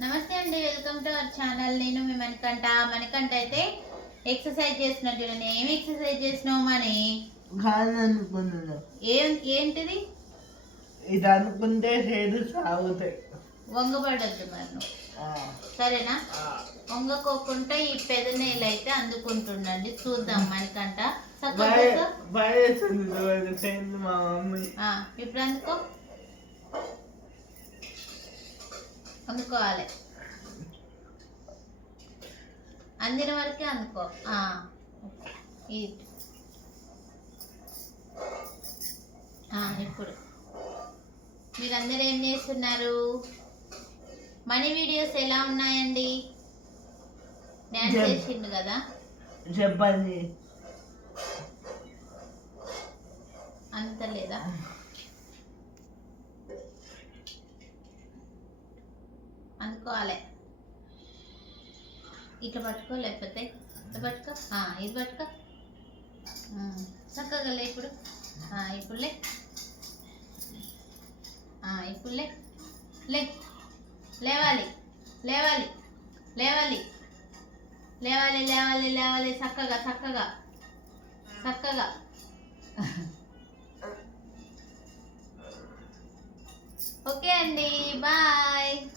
నమస్తే అండి welcome to our channel. నేను మీ మణికంఠ. మణికంఠ అయితే ఎక్సర్సైజ్ చేస్తున్నట్టు చూడండి. ఏం ఎక్సర్సైజ్ చేసినావు మని? ఏం ఏంటిది? ఇది అనుకుంటే సాగుతాయి. వంగబడద్దు మరి నువ్వు. సరేనా. వంగకోకుండా ఈ పెదనేలు అయితే అందుకుంటుండండి. చూద్దాం మణికంఠ. చక్కగా భయ- కూర్చో. భయస్తుంది రోజు చేయండి మా మమ్మీ. ఆ, ఇప్పుడు అందుకో. అందుకోవాలి. అందిన వరకే అందుకో. ఇప్పుడు. మీరందరూ ఏం చేస్తున్నారు? మనీ వీడియోస్ ఎలా ఉన్నాయండి? డ్యాన్స్. చేసిండు కదా? చెప్పండి అంత లేదా? అందుకోవాలి. ఇట్లా పట్టుకో లేకపోతే ఇట్లా పట్టుకో. ఇది పట్టుకో. చక్కగా లే ఇప్పుడు. ఆ, ఇప్పుడు లే. ఆ, ఇప్పుడు లే. లే. లేవాలి. లేవాలి. లేవాలి. లేవాలి లేవాలి లేవాలి. చక్కగా చక్కగా. చక్కగా. ఓకే అండి. బాయ్.